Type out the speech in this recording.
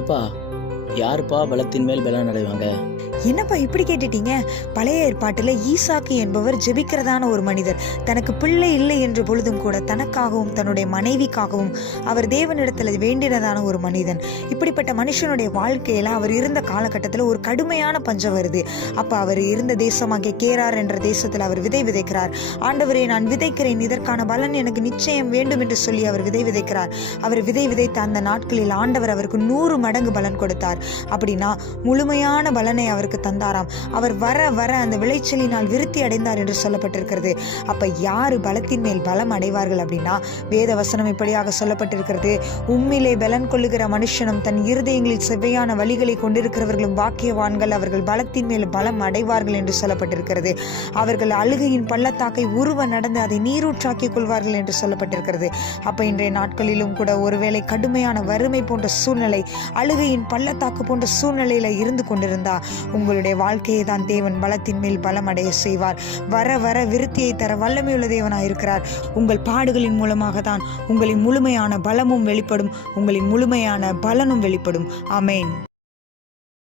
எப்பா, யாருப்பா பலத்தின் மேல் பலன் அடைவாங்க? என்னப்பா இப்படி கேட்டுட்டீங்க? பழைய ஏற்பாட்டில் ஈசாக்கு என்பவர் ஜெபிக்கிறதான ஒரு மனிதர். தனக்கு பிள்ளை இல்லை என்ற பொழுதும் கூட தனக்காகவும் தன்னுடைய மனைவிக்காகவும் அவர் தேவனிடத்தில் வேண்டினதான ஒரு மனிதன். இப்படிப்பட்ட மனுஷனுடைய வாழ்க்கையில அவர் இருந்த காலகட்டத்தில் ஒரு கடுமையான பஞ்சம் வருது. அப்ப அவர் இருந்த தேசமாகிய கேரார் என்ற தேசத்தில் அவர் விதை விதைக்கிறார். ஆண்டவரே, நான் விதைக்கிறேன், இதற்கான பலன் எனக்கு நிச்சயம் வேண்டும் என்று சொல்லி அவர் விதை விதைக்கிறார். அவர் விதை விதைத்த அந்த நாட்களில் ஆண்டவர் அவருக்கு 100 மடங்கு பலன் கொடுத்தார். அப்படின்னா முழுமையான பலனை அவருக்கு தந்தாராம். அவர் வர வர அந்த விளைச்சலினால் விருத்தி அடைந்தார் என்று சொல்லப்பட்டிருக்கிறது. அப்ப யாரு பலத்தின் மேல் பலம் அடைவார்கள் அப்படின்னா, வேத வசனம் இப்படியாக சொல்லப்பட்டிருக்கிறது: உம்மிலே பலன் கொள்ளுகிற மனுஷனும் தன் இருதயங்களில் செவ்வையான வழிகளை கொண்டிருக்கிறவர்களும் பாக்கியவான்கள், அவர்கள் பலத்தின் மேல் பலம் அடைவார்கள் என்று சொல்லப்பட்டிருக்கிறது. அவர்கள் அழுகையின் பள்ளத்தாக்கை உருவ நடந்து அதை நீரூற்றாக்கிக் கொள்வார்கள் என்று சொல்லப்பட்டிருக்கிறது. அப்ப இன்றைய நாட்களிலும் கூட ஒருவேளை கடுமையான வறுமை போன்ற சூழ்நிலை, அழுகையின் பள்ளத்தாக்கு போன்ற சூழ்நிலையில இருந்து கொண்டிருந்தா, உங்களுடைய வாழ்க்கையை தான் தேவன் பலத்தின் மேல் பலம் அடைய செய்வார். வர வர விருத்தியை தர வல்லமையுள்ள தேவனாய் இருக்கிறார். உங்கள் பாடுகளின் மூலமாக தான் உங்களின் முழுமையான பலமும் வெளிப்படும், உங்களின் முழுமையான பலனும் வெளிப்படும். ஆமென்.